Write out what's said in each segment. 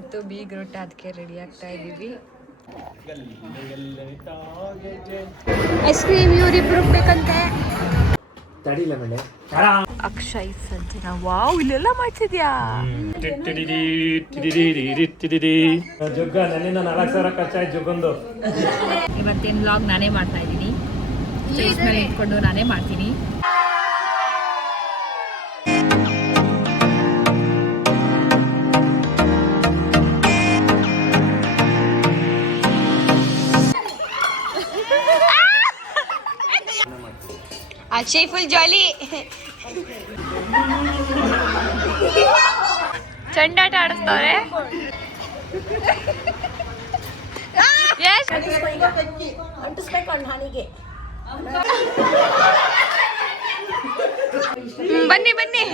ಇವತ್ತು ಬೀಗ್ರೂಟ ಅದಕ್ಕೆ ರೆಡಿ ಆಗ್ತಾ ಇದ್ದೀವಿ. ಐಸ್ ಕ್ರೀಮ್ ಇವ್ರಿಬ್ರು ಬೇಕಂತೆ. ಅಕ್ಷಯ್ ಸಂಜನಾ, ವಾವ್ ಇಲ್ಲೆಲ್ಲ ಮಾಡ್ತಿದ್ಯಾ? ಜಗ್ಗ ನನ್ನಿಂದ 4,000 ಖರ್ಚಾಯ್ತು ಜಗ್ಗೊಂದು. ಇವತ್ತಿನ ವ್ಲಾಗ್ ನಾನೇ ಮಾಡ್ತಾ ಇದ್ದೀನಿ. ಸ್ಟೇಜ್ ಮೇಲೆ ಇಟ್ಕೊಂಡು ನಾನೇ ಮಾಡ್ತೀನಿ. Akshay full jolly. ಚಂಡಾಟ ಆಡಿಸ್ತಾರೆ. ಬನ್ನಿ ಬನ್ನಿ.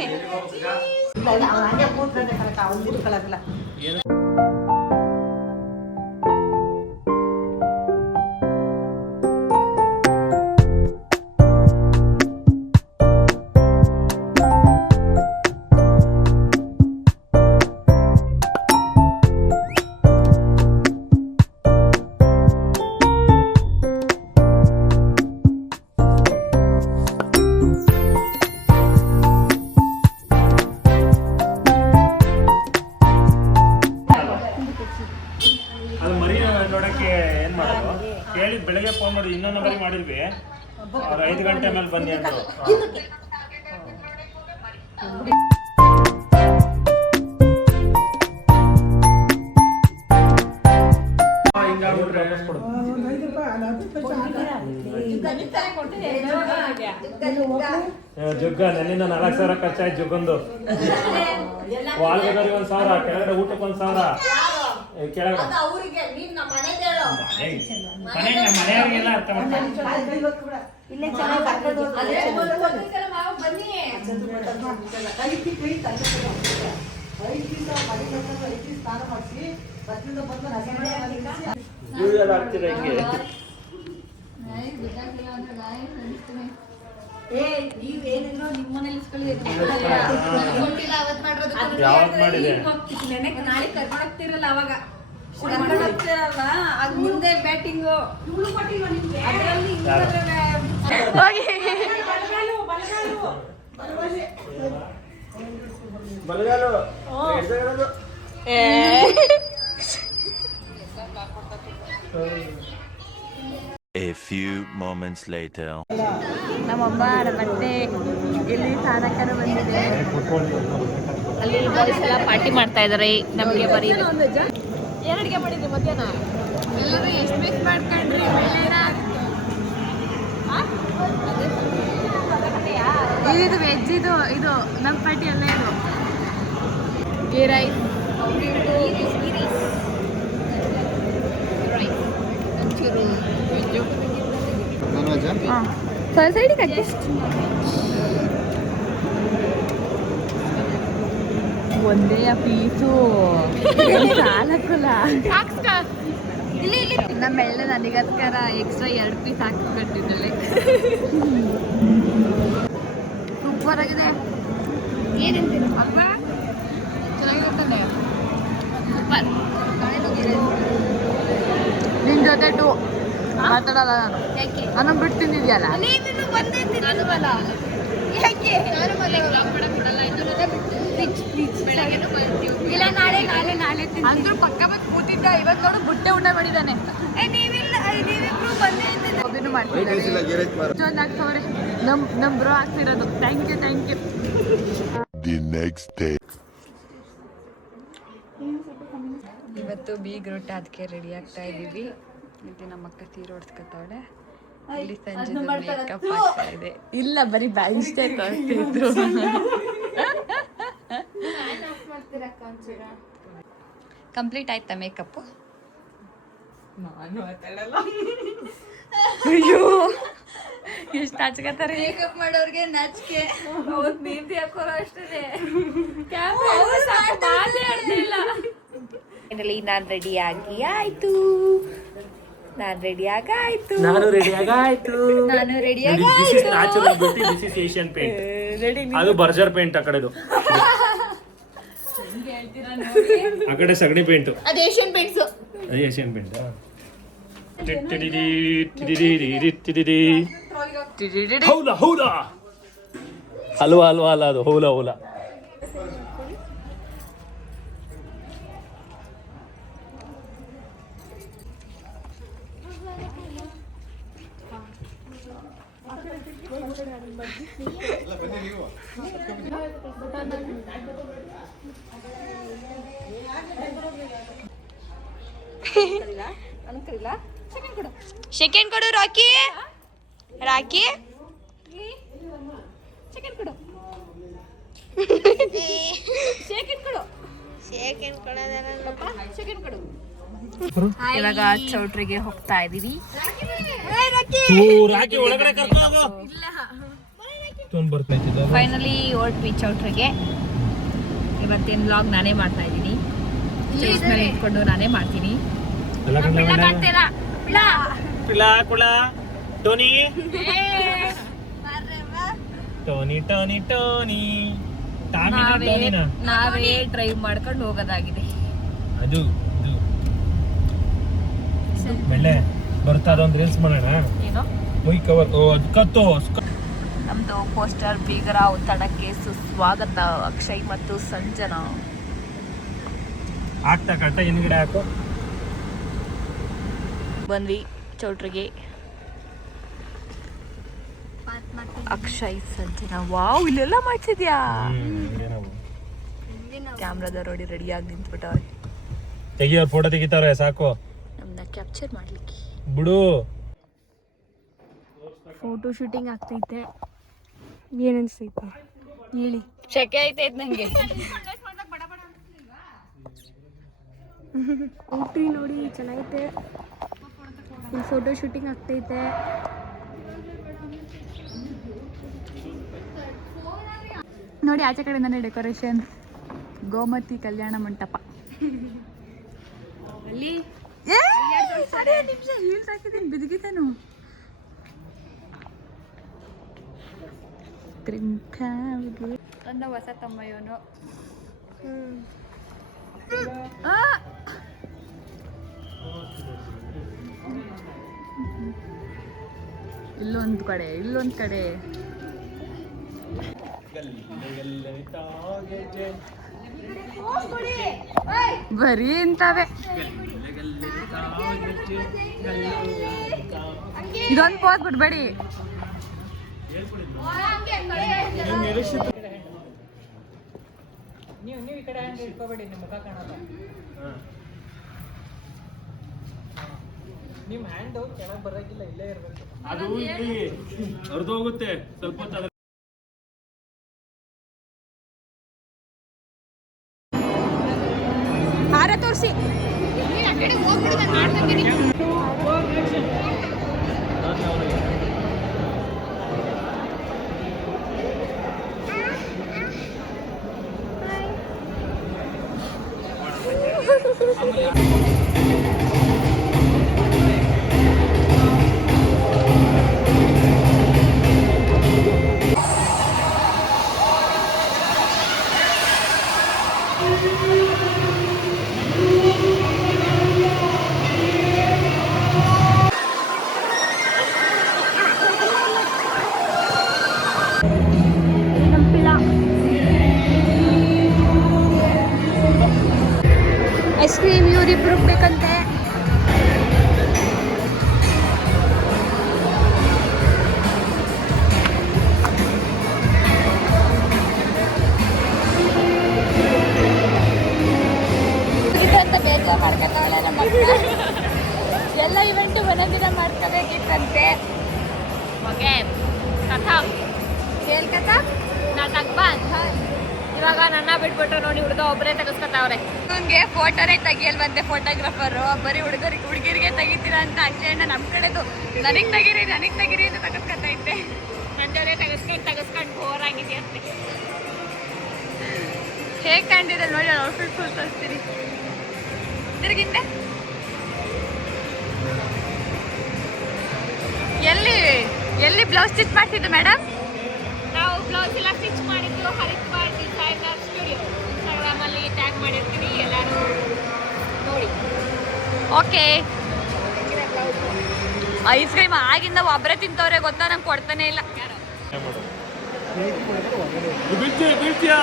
ಬೆಳಗ್ಗೆ ಫೋನ್ ಮಾಡಿ ಇನ್ನೊಂದು ಬಾರಿ ಮಾಡಿದ್ವಿ. ಅವ್ರು 5 ಗಂಟೆ ಮೇಲೆ ಬನ್ನಿ ಅಂದರು. ಜಗ್ಗ ನನ್ನಿಂದ 4,000 ಖರ್ಚಾಯ್ತು ಜಗ್ಗೊಂದು. ವಾಲ್ಗದವ್ರಿಗೆ 1,000, ಕೆಳಗಡೆ ಊಟಕ್ಕೆ 1,000, ಕೆಳಗಡೆ ಮನೆಯವರಿಗೆಲ್ಲ ಅರ್ಥ ಮಾಡ್ತಾರೆ. ಯಾವತ್ ಮಾಡಿದೆ ನಾಳೆ ಕರ್ಕೊಂಡು ಹೋಗ್ತಿರಲ್ಲ ಅವಾಗ ಮುಂದೆ batting A few moments later. ನಮ್ಮಮ್ಮ ನಮ್ಮತ್ತೆ ಇಲ್ಲಿ ಸಾಧಕರು ಬಂದಿದೆ. ಅಲ್ಲಿ ಬಾಯ್ಸ್ ಎಲ್ಲ ಪಾರ್ಟಿ ಮಾಡ್ತಾ ಇದಾರೆ. ನಮಗೆ ಬರೀ 2 ಅಡಿಗೆ ಮಾಡಿದ್ವಿ ಮಧ್ಯಾಹ್ನ. ಎಲ್ಲರೂ ಎಷ್ಟು ಮಿಸ್ ಮಾಡ್ಕೊಂಡ್ರಿ. ಇದು ವೆಜ್, ಇದು ನಮ್ಮ ಪಾರ್ಟಿ ಅಲ್ಲ. ಇದು ಗೀ ರೈಸ್, ಸೈಡಿಗೆ ಅಡ್ಜಸ್ಟ್. ಒಂದೇ ಪೀಸು ಸಾಲಕ್ಕಲ್ಲ. ನಮ್ಮ ಎಳ್ಳೆ ನನಗೋಸ್ಕರ ಎಕ್ಸ್ಟ್ರಾ 2 ಪೀಸ್ ಹಾಕಿ ಕಟ್ಟಿದ್ದಾಳೆ. ಸೂಪರ್ ಆಗಿದೆ. ಏನಂತೀರ ಅಲ್ವಾ? ಚೆನ್ನಾಗಿರ್ತದೆ. ಸೂಪರ್. ನಿನ್ನ ಜೊತೆ ಮಾತಾಡಲ್ಲ ನಾನು. ನಾನು ಬಿಟ್ಟು ತಿಂದಿದ್ಯಲ್ಲ. ಅಂದ್ರೂ ಪಕ್ಕ ಬಂದು ಕೂತಿದ್ದ. ಇವತ್ತು ನೋಡು ಬುಟ್ಟೆ ಊಟ ಮಾಡಿದ್ದಾನೆ. ಒಬ್ಬಿನೂ ಮಾಡ್ತಿದ್ದಾರೆ. ನಮ್ ಬ್ರೋ ಆಗ್ತಿರೋದು. Thank you. ಇವತ್ತು ಬೀಗ್ರೂಟ ಅದಕ್ಕೆ ರೆಡಿ ಆಗ್ತಾ ಇದ್ದೀವಿ. ಇಲ್ಲಿ ನಮ್ಮ ಅಕ್ಕ ತೀರೋಡ್ಸ್ಕೊತಾವಳೆ. ಇಲ್ಲಿ ಸಂಜೆ ಮೇಕಪ್ ಆಗ್ತಾ ಇದೆ. ಇಲ್ಲ ಬರೀ ಇಷ್ಟೇ ತೋರಿಸ್ತಿದ್ರು. ಕಂಪ್ಲೀಟ್ ಆಯ್ತಾ ಮೇಕಪ್? ನಾನು ಅಯ್ಯೋ ಎಷ್ಟು ನಾಚ್ಕತ್ತಾರೆ. ಮೇಕಪ್ ಮಾಡೋರ್ಗೆ ನಾಚಿಕೆ. ಅವತ್ತು ಮೆಹಂದಿ ಹಾಕೋರು ಅಷ್ಟೇ. ನಾನು ರೆಡಿ ಆಗಾಯ್ತು. ಅದು ಬರ್ಜರ್ ಪೇಂಟ್ ಆ ಕಡೆದು. ಆ ಕಡೆ ಸಗಣಿ ಪೇಂಟು, ಅದು ಏಷ್ಯನ್ ಪೇಂಟ್ಸ್. ಅದು ಏಷ್ಯನ್ ಪೇಂಟ್. ಹೌದಾ ಹೌದಾ, ಹಲ್ವಾ ಹಲ್ವಾ ಅಲ್ಲ ಅದು, ಹೌಲಾ ಹೌಲಾ. ಸೆಕೆಂಡ್ ಕೊಡು ರಾಕಿ. ರಾಕಿ ಸೆಕೆಂಡ್ ಕೊಡು. ಸೆಕೆಂಡ್ ಕೊಡು. ಸೆಕೆಂಡ್ ಕೊಡು. ಇವಾಗ ಚೌಟ್ರಿಗೆ ಹೋಗ್ತಾ ಇದೀವಿ. ರಾಕಿ ಒಳಗಡೆ ಕರ್ಕೊಂಡು ಫೈನಲಿ ಹೊರಟ್ವಿ ಚೌಟ್ರಿಗೆ. ಇವತ್ತಿನ ವ್ಲಾಗ್ ನಾನೇ ಮಾಡ್ತಾ ಇದ್ದೀನಿ. ಸ್ಟೇಜ್ ಮೇಲೆ ಇಟ್ಕೊಂಡು ನಾನೇ ಮಾಡ್ತೀನಿ. ಟೋನಿ ಟೋನಿ ಟೋನಿ ಟೋನಿ ನಾವೇ ಡ್ರೈವ್ ಮಾಡ್ಕೊಂಡು ಹೋಗೋದಾಗಿದೆ. ಅದು ಬೆಳ್ಳೆ ಬರ್ತಾ ಅದೊಂದು ರೀಲ್ಸ್ ಮಾಡೋಣ. ಏನೋ ಮುಯ್ ಕವರ್ ಅದು ಕತ್ತು. ನಮ್ದು ಪೋಸ್ಟರ್ ಬೀಗರ ಒತ್ತಡಕ್ಕೆ ಸುಸ್ವಾಗತ. ಅಕ್ಷಯ್ ಮತ್ತು ಸಂಜನಾ ಆಗ್ತಾ ಕಟ್ಟ ಹಿಂದ್ಗಡೆ ಹಾಕು. ಬಂದ್ವಿ ಚೌಟ್ರಿಗೆ. ಅಕ್ಷಯ್ ಸಂಜನಾ, ವಾವ್ ಇಲ್ಲೆಲ್ಲ ಮಾಡ್ಸಿದ್ಯಾ. ಕ್ಯಾಮ್ರಾದವ್ರು ರೆಡಿಯಾಗಿ ನಿಂತ್ಬಿಟ್ಟವ್ರೆ. ತೆಗಿಯೋರು ಫೋಟೋ ತೆಗಿತಾವ್ರೆ ಸಾಕು, ನಮ್ಮನ್ನ ಕ್ಯಾಪ್ಚರ್ ಮಾಡ್ಲಿಕ್ಕೆ. ಬಿಡು. ಫೋಟೋ ಶೂಟಿಂಗ್ ಆಗ್ತೈತೆ. ಏನ್ ಅನ್ಸ್ತೈತೆ ಹೇಳಿ? ಶೆಕೆ ಐತೈತೆ ನಂಗೆ. ಊಟಿ ನೋಡಿ ಚೆನ್ನಾಗೈತೆ. ಫೋಟೋ ಶೂಟಿಂಗ್ ಆಗ್ತೈತೆ. ನೋಡಿ ಆಚೆ ಕಡೆಯಿಂದಾನೆ ಡೆಕೋರೇಷನ್. ಗೋಮತಿ ಕಲ್ಯಾಣ ಮಂಟಪ. ಅಲ್ಲಿ ನಿಮಿಷ ಹೀಲ್ಸ್ ಹಾಕಿದ್ದೀನಿ, ಬಿದ್ದಿದ್ದೇನು. ನನ್ನ ಹೊಸ ತಮ್ಮ ಇವನು. ಇಲ್ಲೊಂದು ಕಡೆ ಇಲ್ಲೊಂದು ಕಡೆ ಬರೀ ಇಂತವೆ. ಇದೊಂದು ಪೋಸ್ ಬಿಡ್ಬೇಡಿ. ನೀವು ಈ ಕಡೆ ಹ್ಯಾಂಡ್ ಇಟ್ಕೋಬೇಡಿ, ನಿಮ್ಮ ಮುಖ ಕಾಣಲ್ಲ. ನಿಮ್ಮ ಹ್ಯಾಂಡ್ ಕೆಳಗೆ ಬರೋಕ್ಕಿಲ್ಲ, ಇಲ್ಲೇ ಇರಬೇಕು. ಅದು ಇಲ್ಲಿ ಹರಿದು ಹೋಗುತ್ತೆ ಸ್ವಲ್ಪ ಹೊತ್ತು. ಹಾರ ತೋರಿಸಿ. ಐಸ್ ಕ್ರೀಮ್ ಇವರಿಬ್ರು ಬೇಕಂತೆ. ಬೇಜಾರು ಮಾಡ್ಕೊತಾಳೆ ನಮ್ಮ ಎಲ್ಲ ಇವೆಂಟು ಒಂದೊಂದಿನ ಮಾಡ್ಕೋಬೇಕಿತ್ತಂತೆ. ಓಕೆ ಕಥಾ ಕೇಳ್ಕಥಾ ನಾಟಕ ಬಂದ್. ಇವಾಗ ನನ್ನ ಬಿಟ್ಬಿಟ್ಟು ನೋಡಿ ಹುಡುಗ ಒಬ್ಬರೇ ತೆಗೆಸ್ಕೊತಾವ್ರೆ. ನನಗೆ ಫೋಟೋನೇ ತೆಗಿಯಲ್ವಂತೆ ಫೋಟೋಗ್ರಾಫರು. ಬರೀ ಹುಡುಗರಿಗೆ ತೆಗಿತೀರಾ ಅಂತ ಅಜ್ಜಣ್ಣ ನಮ್ಮ ಕಡೆದು ನನಗೆ ತೆಗೀರಿ ಅಂತ ತೆಗೆಸ್ಕೊತಾ ಇದ್ದೆ. ನಂಜವರೇ ತೆಗೆಸ್ಕೊಂಡು ಬೋರ್ ಆಗಿದೆಯಂತೆ. ಹೇಗೆ ಕಾಣ್ತಿದೆ ನೋಡಿ ಔಟ್ಫಿಟ್ ಫುಲ್ ತೋರಿಸ್ತೀರಿ. ತಿರುಗಿಂದೆ ಎಲ್ಲಿ ಬ್ಲೌಸ್ ಸ್ಟಿಚ್ ಮಾಡ್ತಿದ್ದು ಮೇಡಮ್? ನಾವು ಬ್ಲೌಸ್ ಎಲ್ಲ ಸ್ಟಿಚ್ ಮಾಡಿದ್ದು ಹರಿದ್ವಾರ್ ಡಿಸೈನರ್ ಸ್ಟುಡಿಯೋ. ಇನ್ಸ್ಟಾಗ್ರಾಮಲ್ಲಿ ಟ್ಯಾಗ್ ಟ್ಯಾಗ್ ಮಾಡಿರ್ತೀನಿ, ಎಲ್ಲರೂ ನೋಡಿ. ಓಕೆ, ಐಸ್ ಕ್ರೀಮ್ ಆಗಿಂದ ಒಬ್ಬರೇ ತಿಂತವ್ರೆ ಗೊತ್ತಾ, ನಂಗೆ ಕೊಡ್ತಾನೆ ಇಲ್ಲ. ಬೀಳ್ತೀಯಾ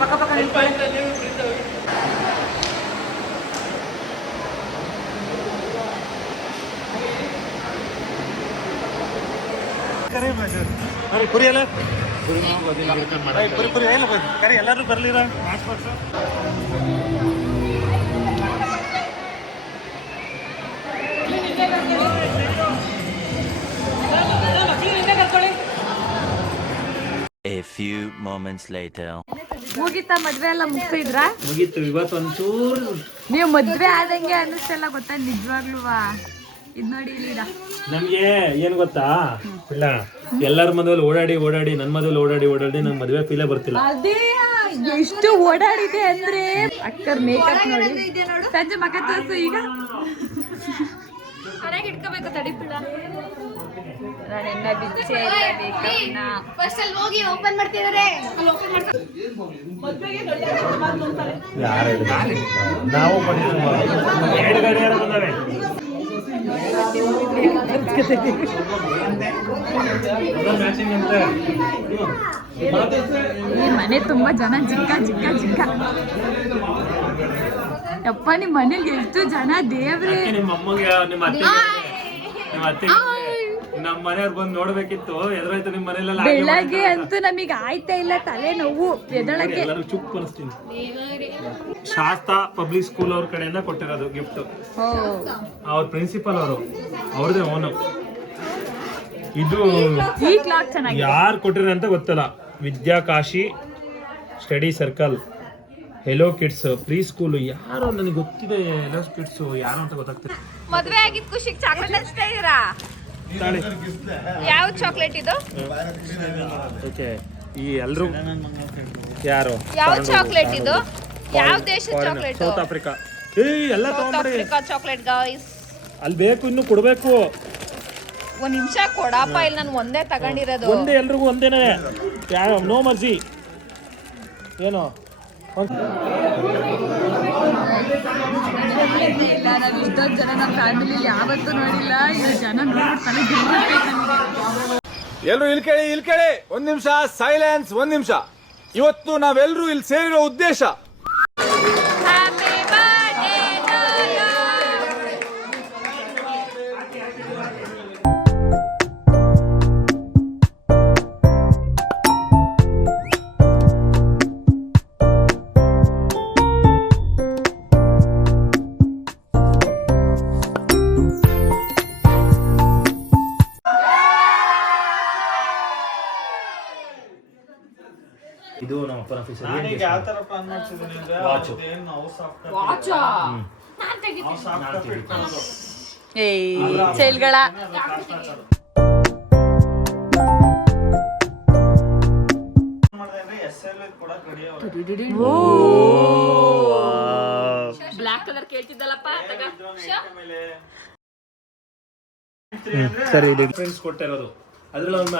ಪಕ್ಕ ಪಕ್ಕ ನಿಂತ್ಕೊಳ್ಳಿ. ಕುರಿ ಎಲ್ಲ ಕುರಿ ಎಲ್ಲ ಕರಿ ಎಲ್ಲರೂ ಬರ್ಲಿರ A few moments later. ಮುಗಿತಾ ಮದ್ವೆ ಎಲ್ಲ ಮುಗಿಸಿದ್ರಾ? ಮುಗೀತು. ಇವತ್ತೊಂಚೂರು ನೀವು ಮದ್ವೆ ಆದಂಗೆ ಅನ್ನಿಸ್ತಲ್ಲ ಗೊತ್ತಾ ನಿಜವಾಗ್ಲೂ. ಇದ್ ನೋಡಿ ಇಲ್ಲಿದ ನಮ್ಗೆ ಏನ್ ಗೊತ್ತಾ ಇಲ್ಲ, ಎಲ್ಲರ ಮದುವೆಲಿ ಓಡಾಡಿ ನನ್ ಮದುವೆಲಿ ಓಡಾಡಿ ನನ್ ಮದ್ವೆ ಫೀಲೇ ಬರ್ತಿಲ್ಲ. ಅದೇ ಎಷ್ಟು ಓಡಾಡಿದೆ ಅಂದ್ರೆ ಅಕ್ಕರ್ ಮೇಕಪ್ ನೋಡಿ. ಸಂಜೆ ಮಗ ತೋರ್ಸು ಈಗ. ಹೊರಗೆ ಇಟ್ಕೋಬೇಕು ತಡಿಪಿಡ. ನಾನೆನ್ನ ಬಿಚ್ಚೆ ಮೇಕಪ್ನ ಫಸ್ಟ್ ಅಲ್ಲಿ ಹೋಗಿ ಓಪನ್ ಮಾಡ್ತಿದಾರೆ. ನಾವು ಎರಡು ಗಡಿಯಾರ ಬಂದವೆ. ಈ ಮನೆ ತುಂಬಾ ಜನ ಜಿಕ್ಕ ಯಪ್ಪ, ನಿಮ್ ಮನೇಲಿ ಎಷ್ಟು ಜನ ದೇವ್ರೆ. ನಿಮ್ಮ ಅಮ್ಮಗೆ ನಿಮ್ಮ ಅತ್ತೆ ನಮ್ಮ ಮನೆಯವ್ರು ಬಂದು ನೋಡ್ಬೇಕಿತ್ತು. ಎದುರಾಯ್ತು ನಿಮ್ಮ ಮನೆಯಲ್ಲ. ಬೆಳಗ್ಗೆ ಅಂತೂ ನಮಗೆ ಆಯ್ತಾ ಇಲ್ಲ, ತಲೆ ನೋವು ಎದಳಕ್ಕೆ. ಎಲ್ಲರೂ ಚುಪ್ ಅನಿಸ್ತೀನಿ. ಶಾಸ್ತಾ ಪಬ್ಲಿಕ್ ಸ್ಕೂಲ್ ಅವ್ರ ಕಡೆಯಿಂದ ಕೊಟ್ಟಿರೋದು ಗಿಫ್ಟ್. ಅವ್ರ ಪ್ರಿನ್ಸಿಪಲ್ ಅವ್ರದೇ ಓನು. ಇದು ಈ ಕ್ಲಾತ್ ಚೆನ್ನಾಗಿ ಯಾರು ಕೊಟ್ಟಿರೋ ಅಂತ ಗೊತ್ತಲ್ಲ. Vidyakashi study circle, hello kids preschool. ಯಾರು ನನಗೆ ಗೊತ್ತಿದೆ, ಹೆಲೋ ಕಿಡ್ಸ್ ಯಾರು ಅಂತ ಗೊತ್ತಾಗ್ತದೆ. ಮದ್ವೆ ಆಗಿದ್ ಖುಷಿಗೆ ಚಾಕ್ಲೇಟ್ ಹಚ್ತಾ ಇದೀರಾ? ಯಾವ ಚಾಕ್ಲೇಟ್ ಇದು? ಈ ಎಲ್ರು ಯಾರು ಯಾವ ಚಾಕ್ಲೇಟ್ ಇದು? ಯಾವ ದೇಶದ ಚಾಕ್ಲೇಟ್? South Africa. ಎಲ್ಲ ಸೌತ್ ಆಫ್ರಿಕಾ ಚಾಕ್ಲೇಟ್ ಗಾಯ್ಸ್. ಅಲ್ಲಿ ಬೇಕು, ಇನ್ನು ಕೊಡ್ಬೇಕು. ಒಂದ್ ನಿಮಿಷ ಕೊಡಪ್ಪ, ಇಲ್ಲಿ ನಾನು ಒಂದೇ ತಗೊಂಡಿರೋದು. ಒಂದೇ, ಎಲ್ರಿಗೂ ಒಂದೇನೆ. ನೋ ಮರ್ಜಿ. ಏನೋ ಇಲ್ಲ, ನಾವು ಇಷ್ಟೊಂದು ಜನ ನಮ್ಮ ಫ್ಯಾಮಿಲಿ ಯಾವತ್ತೂ ನೋಡಿಲ್ಲ. ಈ ಜನ ನೋಡ್ತಾನೆ. ಎಲ್ರು ಇಲ್ಲಿ ಕೇಳಿ ಒಂದ್ ನಿಮಿಷ ಸೈಲೆನ್ಸ್. ಒಂದ್ ನಿಮಿಷ. ಇವತ್ತು ನಾವೆಲ್ಲರೂ ಇಲ್ಲಿ ಸೇರಿರೋ ಉದ್ದೇಶ ಇದು ನಮ್ಮ ಅಪ್ಪನ ಆಫೀಸರ್. ಯಾವ ತರ ಪ್ಲಾನ್ ಮಾಡ್ತಿದ್ದೀನಿ ಅಂದ್ರೆ ಅದೇನು ಹೌಸ್ ಚೈಲ್ಗಳ ಬ್ಲಾಕ್ ಕಲರ್ ಕೇಳ್ತಿದ್ದಲ್ಲಪ್ಪ. ಸರಿ, ಫ್ರೆಂಡ್ಸ್ ಕೊಟ್ಟಿರೋದು. ಅದ್ರಲ್ಲಿ ಒಂದು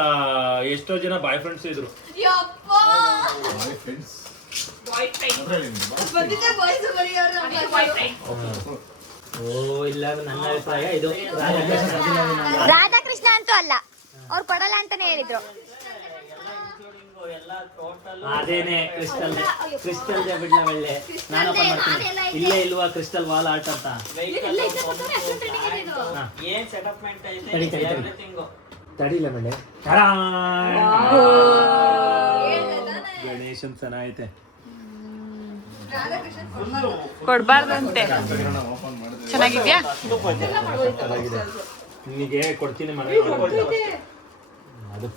ಎಷ್ಟೋ ಜನ ಬಾಯ್ ಫ್ರೆಂಡ್ಸ್ ಇದ್ರು. ರಾಧಾಕೃಷ್ಣ ಅಂತೂ ಅಲ್ಲ, ಅವ್ರು ಕೊಡಲ್ಲ ಅಂತಾನೆ ಹೇಳಿದ್ರು. ಅದೇನೆ ಕ್ರಿಸ್ಟಲ್ ಬಿಡ್ಲ ಒಳ್ಳೆ. ನಾನಪ್ಪ ಮಾಡ್ತೀನಿ. ಇಲ್ಲೇ ಇಲ್ವಾ ಕ್ರಿಸ್ಟಲ್ ವಾಲ್ ಆರ್ಟ್ ಅಂತ. ಏನ್ ಸೆಟಪ್ಮೆಂಟ್ ಐತೆ, ತಡಿಲ್ಲ ಮೇಲೆ ಗಣೇಶನ್ ಚೆನ್ನಾಗೈತೆ. ಕೊಡ್ಬಾರ್ದಂತೆ. ಚೆನ್ನಾಗಿದ್ಯಾ? ನಿನಗೆ ಕೊಡ್ತೀನಿ ಮನೆ ಅದು